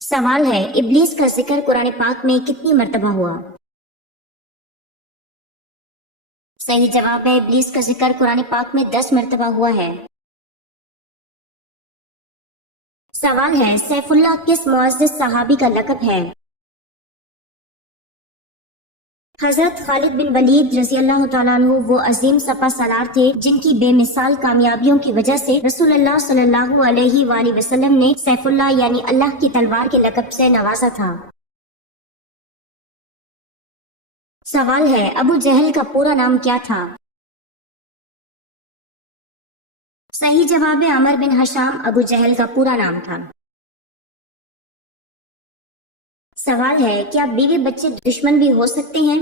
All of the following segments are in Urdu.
سوال ہے، ابلیس کا ذکر قرآن پاک میں کتنی مرتبہ ہوا؟ صحیح جواب ہے، ابلیس کا ذکر قرآن پاک میں 10 مرتبہ ہوا ہے۔ سوال ہے، سیف اللہ کس معزز صحابی کا لقب ہے؟ حضرت خالد بن ولید رضی اللہ تعالیٰ عنہ وہ عظیم سپہ سالار تھے جن کی بے مثال کامیابیوں کی وجہ سے رسول اللہ صلی اللہ علیہ وآلہ وسلم نے سیف اللہ یعنی اللہ کی تلوار کے لقب سے نوازا تھا۔ سوال ہے، ابو جہل کا پورا نام کیا تھا؟ صحیح جواب ہے، عمر بن ہشام ابو جہل کا پورا نام تھا۔ سوال ہے، کیا بیوی بچے دشمن بھی ہو سکتے ہیں؟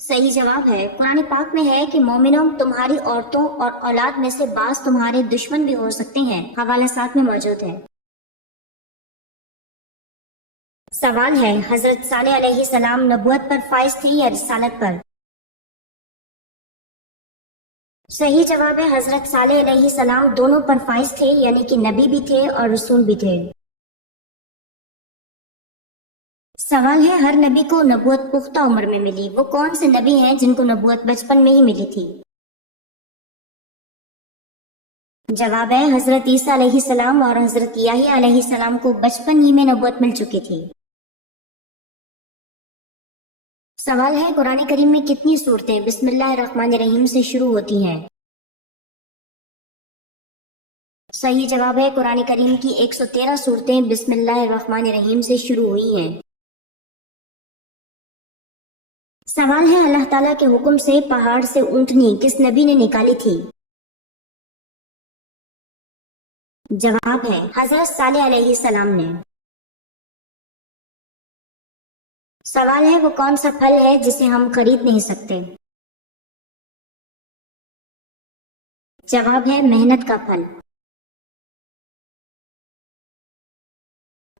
صحیح جواب ہے، قرآن پاک میں ہے کہ مومنوں تمہاری عورتوں اور اولاد میں سے بعض تمہارے دشمن بھی ہو سکتے ہیں، حوالہ 7 میں موجود ہے۔ سوال ہے، حضرت صالح علیہ السلام نبوت پر فائز تھے یا رسالت پر؟ صحیح جواب ہے، حضرت صالح علیہ السلام دونوں پر فائز تھے، یعنی کہ نبی بھی تھے اور رسول بھی تھے۔ سوال ہے، ہر نبی کو نبوت پختہ عمر میں ملی، وہ کون سے نبی ہیں جن کو نبوت بچپن میں ہی ملی تھی؟ جواب ہے، حضرت عیسیٰ علیہ السلام اور حضرت یحییٰ علیہ السلام کو بچپن ہی میں نبوت مل چکی تھی۔ سوال ہے، قرآن کریم میں کتنی صورتیں بسم اللہ الرحمن الرحیم سے شروع ہوتی ہیں؟ صحیح جواب ہے، قرآن کریم کی 113 صورتیں بسم اللہ الرحمن الرحیم سے شروع ہوئی ہیں۔ سوال ہے، اللہ تعالیٰ کے حکم سے پہاڑ سے اونٹنی کس نبی نے نکالی تھی؟ جواب ہے، حضرت صالح علیہ السلام نے۔ سوال ہے، وہ کون سا پھل ہے جسے ہم خرید نہیں سکتے؟ جواب ہے، محنت کا پھل۔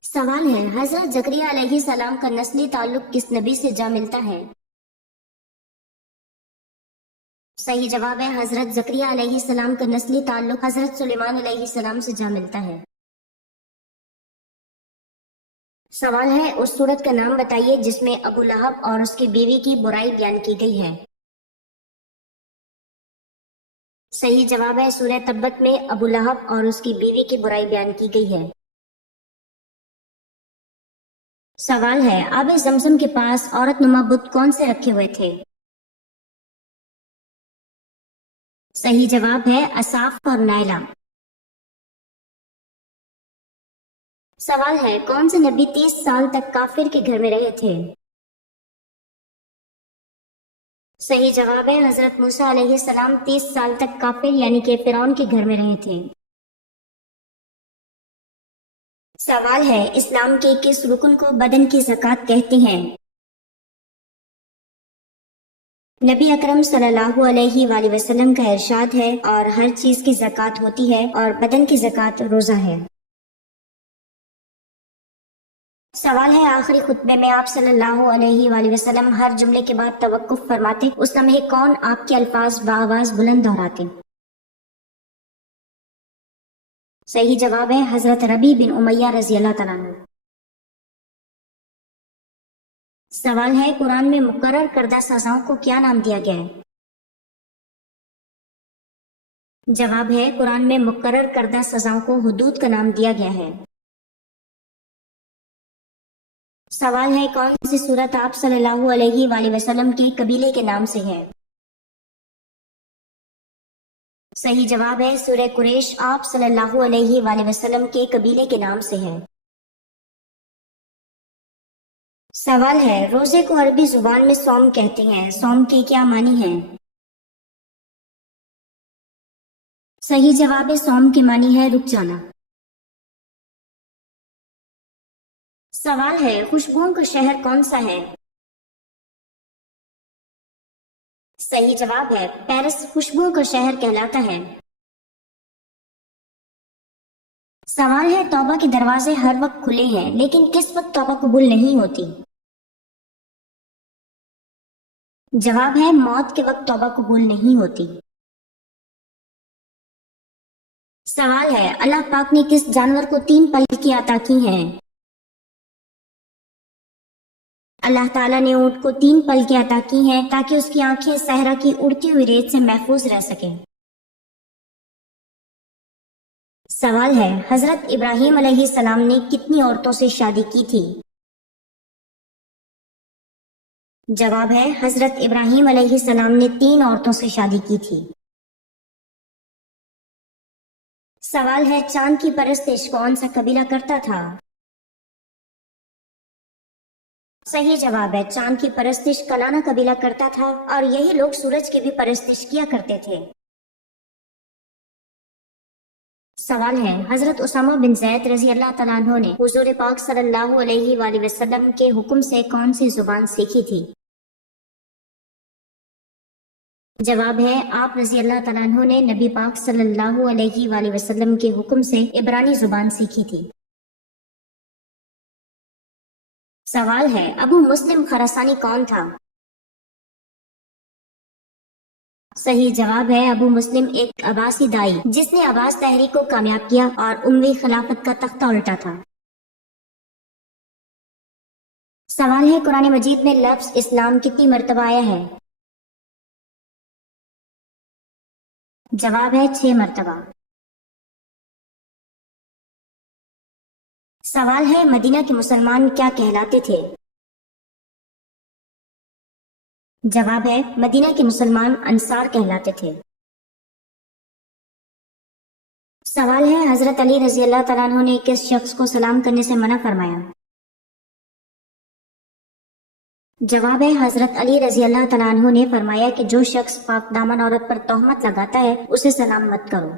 سوال ہے، حضرت زکریا علیہ السلام کا نسلی تعلق کس نبی سے جا ملتا ہے؟ صحیح جواب ہے، حضرت زکریا علیہ السلام کا نسلی تعلق حضرت سلیمان علیہ السلام سے جا ملتا ہے۔ سوال ہے، اس سورت کا نام بتائیے جس میں ابو لہب اور اس کی بیوی کی برائی بیان کی گئی ہے۔ صحیح جواب ہے، سورہ تبت میں ابو لہب اور اس کی بیوی کی برائی بیان کی گئی ہے۔ سوال ہے، آب زمزم کے پاس عورت نما بت کون سے رکھے ہوئے تھے؟ صحیح جواب ہے، اصاف اور نائلہ۔ سوال ہے، کون سے نبی 30 سال تک کافر کے گھر میں رہے تھے؟ صحیح جواب ہے، حضرت موسیٰ علیہ السلام 30 سال تک کافر یعنی کہ فرعون کے گھر میں رہے تھے۔ سوال ہے، اسلام کے کس رکن کو بدن کی زکوٰۃ کہتے ہیں؟ نبی اکرم صلی اللہ علیہ وآلہ وسلم کا ارشاد ہے، اور ہر چیز کی زکوٰۃ ہوتی ہے اور بدن کی زکوٰۃ روزہ ہے۔ سوال ہے، آخری خطبے میں آپ صلی اللہ علیہ وآلہ وسلم ہر جملے کے بعد توقف فرماتے، اس لمحے کون آپ کے الفاظ بآواز بلند دہراتے؟ صحیح جواب ہے، حضرت ربیع بن امیہ رضی اللہ تعالیٰ عنہ۔ سوال ہے، قرآن میں مقرر کردہ سزاؤں کو کیا نام دیا گیا ہے؟ جواب ہے، قرآن میں مقرر کردہ سزاؤں کو حدود کا نام دیا گیا ہے۔ سوال ہے، کون سی صورت آپ صلی اللہ علیہ وآلہ وسلم کے قبیلے کے نام سے ہے؟ صحیح جواب ہے، سورہ قریش آپ صلی اللہ علیہ وآلہ وسلم کے قبیلے کے نام سے ہے۔ سوال ہے، روزے کو عربی زبان میں صوم کہتے ہیں، صوم کے کیا معنی ہیں؟ صحیح جواب ہے، صوم کے معنی ہے رک جانا۔ سوال ہے، خوشبوؤں کا شہر کون سا ہے؟ صحیح جواب ہے، پیرس خوشبوؤں کا شہر کہلاتا ہے۔ سوال ہے، توبہ کے دروازے ہر وقت کھلے ہیں لیکن کس وقت توبہ قبول نہیں ہوتی؟ جواب ہے، موت کے وقت توبہ قبول نہیں ہوتی۔ سوال ہے اللہ پاک نے کس جانور کو 3 پلکیں عطا کی ہیں؟ اللہ تعالیٰ نے اونٹ کو 3 پلکیں عطا کی ہیں تاکہ اس کی آنکھیں صحرا کی اڑتی ہوئی ریت سے محفوظ رہ سکیں۔ سوال ہے حضرت ابراہیم علیہ السلام نے کتنی عورتوں سے شادی کی تھی؟ جواب ہے حضرت ابراہیم علیہ السلام نے 3 عورتوں سے شادی کی تھی۔ سوال ہے چاند کی پرستش کون سا قبیلہ کرتا تھا؟ صحیح جواب ہے چاند کی پرستش کنانا قبیلہ کرتا تھا اور یہی لوگ سورج کی بھی پرستش کیا کرتے تھے۔ سوال ہے حضرت اسامہ بن زید رضی اللہ تعالیٰ عنہ نے حضور پاک صلی اللہ علیہ وآلہ وسلم کے حکم سے کون سی زبان سیکھی تھی؟ جواب ہے آپ رضی اللہ تعالیٰ عنہ نے نبی پاک صلی اللہ علیہ وآلہ وسلم کے حکم سے عبرانی زبان سیکھی تھی۔ سوال ہے ابو مسلم خراسانی کون تھا؟ صحیح جواب ہے ابو مسلم ایک عباسی دائی جس نے عباس تحریک کو کامیاب کیا اور اموی خلافت کا تختہ الٹا تھا۔ سوال ہے قرآن مجید میں لفظ اسلام کتنی مرتبہ آیا ہے؟ جواب ہے 6 مرتبہ۔ سوال ہے مدینہ کے مسلمان کیا کہلاتے تھے؟ جواب ہے مدینہ کے مسلمان انصار کہلاتے تھے۔ سوال ہے حضرت علی رضی اللہ تعالیٰ عنہ نے کس شخص کو سلام کرنے سے منع فرمایا؟ جواب ہے حضرت علی رضی اللہ تعالیٰ عنہ نے فرمایا کہ جو شخص پاک دامن عورت پر تہمت لگاتا ہے اسے سلام مت کرو۔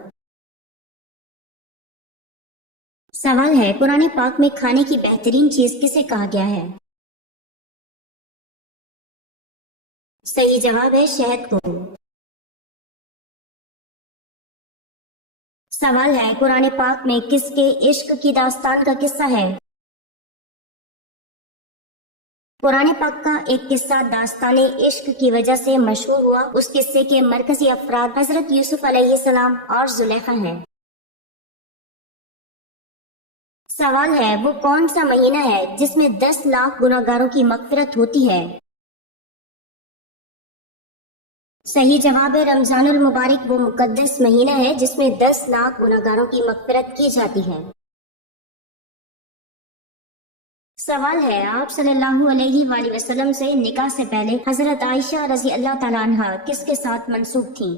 سوال ہے قرآن پاک میں کھانے کی بہترین چیز کسے کہا گیا ہے؟ صحیح جواب ہے شہد کو۔ سوال ہے قرآن پاک میں کس کے عشق کی داستان کا قصہ ہے؟ قرآن پاک کا ایک قصہ داستان عشق کی وجہ سے مشہور ہوا۔ اس قصے کے مرکزی افراد حضرت یوسف علیہ السلام اور زلیخا ہیں۔ سوال ہے وہ کون سا مہینہ ہے جس میں 10 لاکھ گناہگاروں کی مغفرت ہوتی ہے؟ صحیح جواب ہے رمضان المبارک وہ مقدس مہینہ ہے جس میں 10 لاکھ گناہگاروں کی مغفرت کی جاتی ہے۔ سوال ہے آپ صلی اللہ علیہ وآلہ وسلم سے نکاح سے پہلے حضرت عائشہ رضی اللہ تعالیٰ عنہ کس کے ساتھ منسوب تھیں؟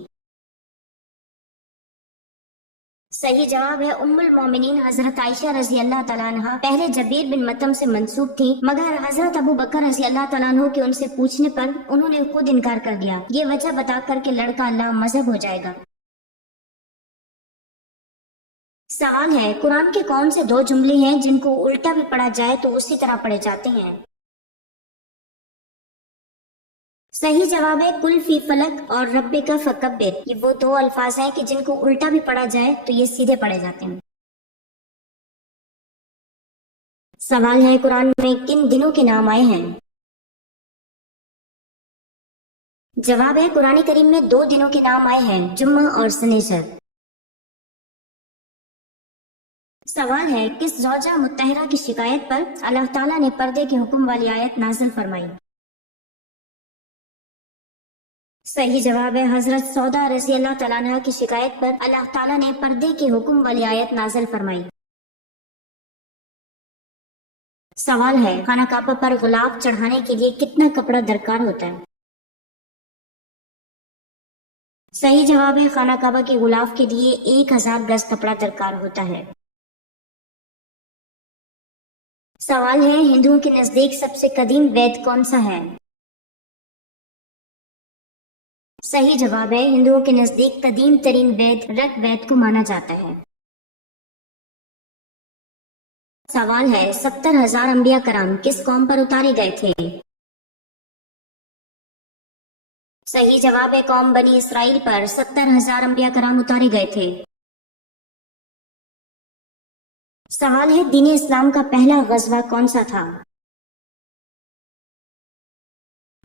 صحیح جواب ہے ام المومنین حضرت عائشہ رضی اللہ تعالیٰ عنہ پہلے جبیر بن مطعم سے منسوب تھی، مگر حضرت ابو بکر رضی اللہ تعالیٰ عنہ کے ان سے پوچھنے پر انہوں نے خود انکار کر دیا، یہ وجہ بتا کر کہ لڑکا اللہ مذہب ہو جائے گا۔ سوال ہے قرآن کے کون سے 2 جملے ہیں جن کو الٹا بھی پڑھا جائے تو اسی طرح پڑھے جاتے ہیں؟ صحیح جواب ہے کل فی فلک اور رب کا فکبر، یہ وہ 2 الفاظ ہیں کہ جن کو الٹا بھی پڑھا جائے تو یہ سیدھے پڑھے جاتے ہیں۔ سوال ہے قرآن میں کن دنوں کے نام آئے ہیں؟ جواب ہے قرآن کریم میں 2 دنوں کے نام آئے ہیں، جمعہ اور سنیچر۔ سوال ہے کس زوجہ مطہرہ کی شکایت پر اللہ تعالیٰ نے پردے کے حکم والی آیت نازل فرمائی؟ صحیح جواب ہے حضرت سودا رضی اللہ تعالیٰ عنہ کی شکایت پر اللہ تعالیٰ نے پردے کے حکم والی آیت نازل فرمائی۔ سوال ہے خانہ کعبہ پر غلاف چڑھانے کے لیے کتنا کپڑا درکار ہوتا ہے؟ صحیح جواب ہے خانہ کعبہ کے غلاف کے لیے 1000 گز کپڑا درکار ہوتا ہے۔ سوال ہے ہندوؤں کے نزدیک سب سے قدیم وید کون سا ہے؟ صحیح جواب ہے ہندوؤں کے نزدیک قدیم ترین وید رگ وید کو مانا جاتا ہے۔ سوال ہے 70,000 انبیاء کرام کس قوم پر اتارے گئے تھے؟ صحیح جواب ہے قوم بنی اسرائیل پر 70,000 انبیاء کرام اتارے گئے تھے۔ سوال ہے دین اسلام کا پہلا غزوہ کون سا تھا؟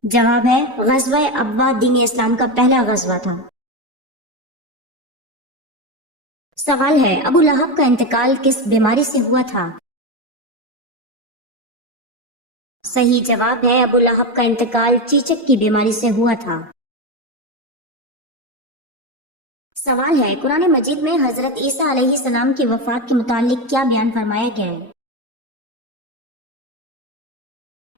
جواب ہے غزوہ ابوا دین اسلام کا پہلا غزوہ تھا۔ سوال ہے ابو لہب کا انتقال کس بیماری سے ہوا تھا؟ صحیح جواب ہے ابو لہب کا انتقال چیچک کی بیماری سے ہوا تھا۔ سوال ہے قرآن مجید میں حضرت عیسیٰ علیہ السلام کی وفات کے متعلق کیا بیان فرمایا گیا ہے؟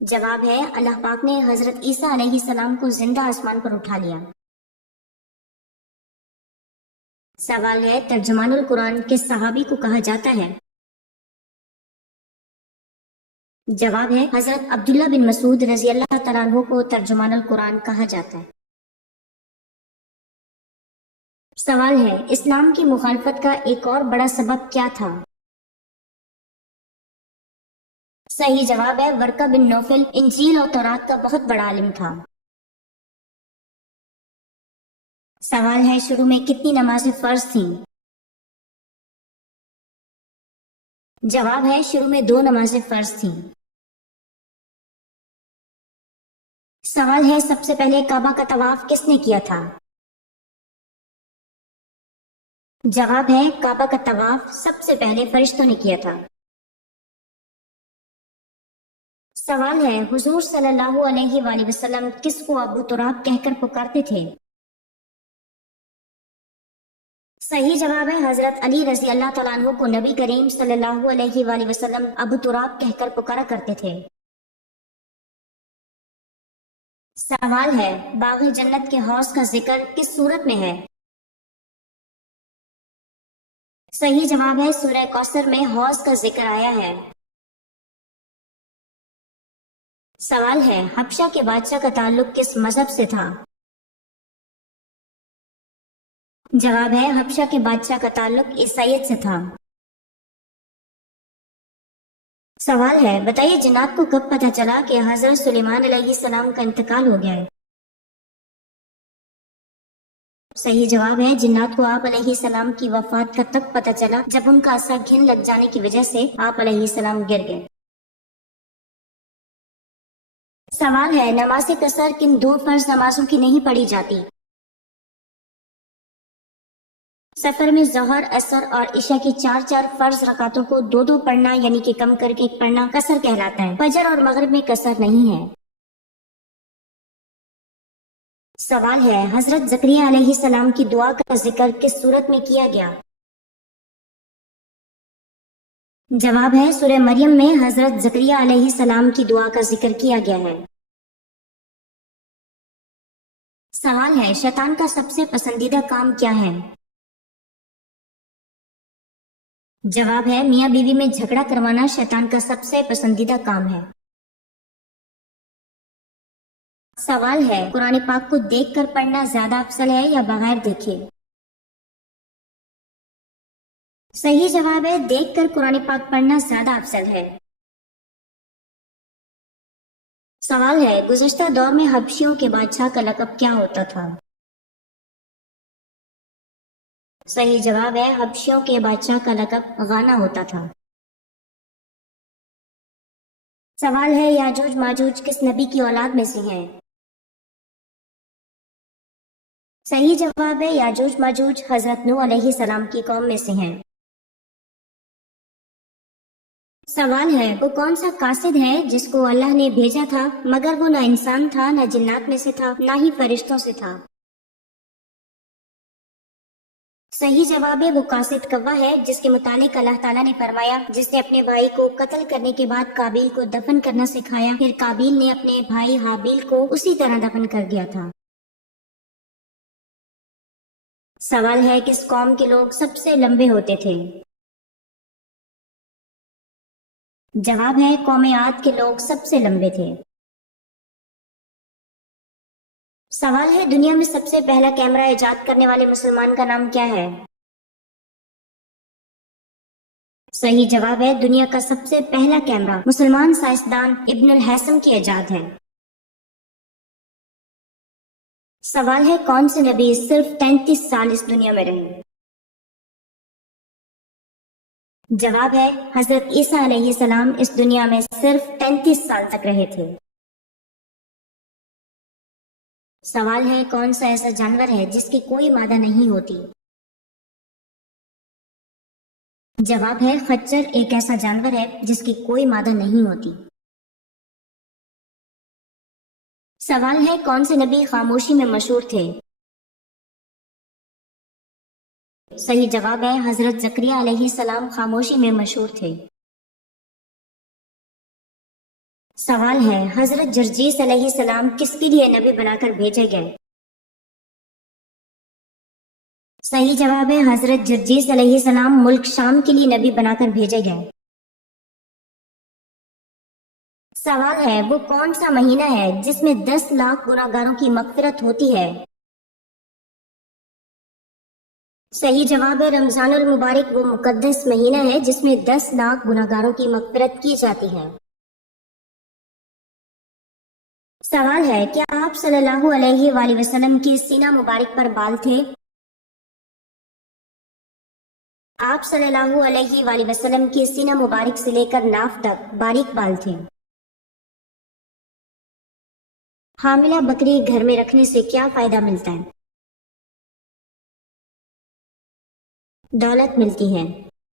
جواب ہے اللہ پاک نے حضرت عیسیٰ علیہ السلام کو زندہ آسمان پر اٹھا لیا۔ سوال ہے ترجمان القرآن کس صحابی کو کہا جاتا ہے؟ جواب ہے حضرت عبداللہ بن مسعود رضی اللہ تعالیٰ عنہ کو ترجمان القرآن کہا جاتا ہے۔ سوال ہے اسلام کی مخالفت کا ایک اور بڑا سبب کیا تھا؟ صحیح جواب ہے ورقہ بن نوفل انجیل اور تورات کا بہت بڑا عالم تھا۔ سوال ہے شروع میں کتنی نمازیں فرض تھیں؟ جواب ہے شروع میں 2 نمازیں فرض تھیں۔ سوال ہے سب سے پہلے کعبہ کا طواف کس نے کیا تھا؟ جواب ہے کعبہ کا طواف سب سے پہلے فرشتوں نے کیا تھا۔ سوال ہے حضور صلی اللہ علیہ وآلہ وسلم کس کو ابو تراب کہہ کر پکارتے تھے؟ صحیح جواب ہے حضرت علی رضی اللہ تعالیٰ عنہ کو نبی کریم صلی اللہ علیہ وآلہ وسلم ابو تراب کہہ کر پکارا کرتے تھے۔ سوال ہے باغ جنت کے حوض کا ذکر کس سورت میں ہے؟ صحیح جواب ہے سورہ کوثر میں حوض کا ذکر آیا ہے۔ سوال ہے حبشہ کے بادشاہ کا تعلق کس مذہب سے تھا؟ جواب ہے حبشہ کے بادشاہ کا تعلق عیسائیت سے تھا۔ سوال ہے بتائیے جنات کو کب پتہ چلا کہ حضرت سلیمان علیہ السلام کا انتقال ہو گیا ہے؟ صحیح جواب ہے جنات کو آپ علیہ السلام کی وفات کا تب پتہ چلا جب ان کا عصا گھن لگ جانے کی وجہ سے آپ علیہ السلام گر گئے۔ سوال ہے نماز قصر کن 2 فرض نمازوں کی نہیں پڑھی جاتی؟ سفر میں ظہر عصر اور عشاء کی 4 فرض رکعتوں کو 2 پڑھنا یعنی کہ کم کر کے پڑھنا قصر کہلاتا ہے۔ فجر اور مغرب میں قصر نہیں ہے۔ سوال ہے حضرت زکریا علیہ السلام کی دعا کا ذکر کس سورت میں کیا گیا؟ جواب ہے سورہ مریم میں حضرت زکریا علیہ السلام کی دعا کا ذکر کیا گیا ہے۔ سوال ہے شیطان کا سب سے پسندیدہ کام کیا ہے؟ جواب ہے میاں بیوی میں جھگڑا کروانا شیطان کا سب سے پسندیدہ کام ہے۔ سوال ہے قرآن پاک کو دیکھ کر پڑھنا زیادہ افضل ہے یا بغیر دیکھے؟ صحیح جواب ہے دیکھ کر قرآن پاک پڑھنا زیادہ افضل ہے۔ سوال ہے گزشتہ دور میں حبشیوں کے بادشاہ کا لقب کیا ہوتا تھا؟ صحیح جواب ہے حبشیوں کے بادشاہ کا لقب غانا ہوتا تھا۔ سوال ہے یاجوج ماجوج کس نبی کی اولاد میں سے ہیں؟ صحیح جواب ہے یاجوج ماجوج حضرت نوح علیہ السلام کی قوم میں سے ہیں۔ سوال ہے وہ کون سا قاصد ہے جس کو اللہ نے بھیجا تھا مگر وہ نہ انسان تھا نہ جنات میں سے تھا نہ ہی فرشتوں سے تھا؟ صحیح جواب ہے وہ قاصد کوا ہے جس کے متعلق اللہ تعالیٰ نے فرمایا جس نے اپنے بھائی کو قتل کرنے کے بعد قابیل کو دفن کرنا سکھایا پھر قابیل نے اپنے بھائی حابیل کو اسی طرح دفن کر دیا تھا۔ سوال ہے کس قوم کے لوگ سب سے لمبے ہوتے تھے؟ جواب ہے قوم عاد کے لوگ سب سے لمبے تھے۔ سوال ہے دنیا میں سب سے پہلا کیمرہ ایجاد کرنے والے مسلمان کا نام کیا ہے؟ صحیح جواب ہے دنیا کا سب سے پہلا کیمرہ مسلمان سائنسدان ابن الہیثم کی ایجاد ہے۔ سوال ہے کون سے نبی صرف 33 سال اس دنیا میں رہے؟ جواب ہے حضرت عیسیٰ علیہ السلام اس دنیا میں صرف 33 سال تک رہے تھے۔ سوال ہے کون سا ایسا جانور ہے جس کی کوئی مادہ نہیں ہوتی؟ جواب ہے خچر ایک ایسا جانور ہے جس کی کوئی مادہ نہیں ہوتی۔ سوال ہے کون سے نبی خاموشی میں مشہور تھے؟ صحیح جواب ہے حضرت زکریا علیہ السلام خاموشی میں مشہور تھے۔ سوال ہے حضرت جرجیس علیہ السلام کس کے لیے نبی بنا کر بھیجے گئے؟ صحیح جواب ہے حضرت جرجیس علیہ السلام ملک شام کے لیے نبی بنا کر بھیجے گئے۔ سوال ہے وہ کون سا مہینہ ہے جس میں 10 لاکھ گناہگاروں کی مغفرت ہوتی ہے؟ صحیح جواب ہے رمضان المبارک وہ مقدس مہینہ ہے جس میں 10 لاکھ گناہگاروں کی مغفرت کی جاتی ہے۔ سوال ہے کیا آپ صلی اللہ علیہ وآلہ وسلم کے سینہ مبارک پر بال تھے؟ آپ صلی اللہ علیہ وآلہ وسلم کے سینہ مبارک سے لے کر ناف تک باریک بال تھے۔ حاملہ بکری گھر میں رکھنے سے کیا فائدہ ملتا ہے؟ دولت ملتی ہے۔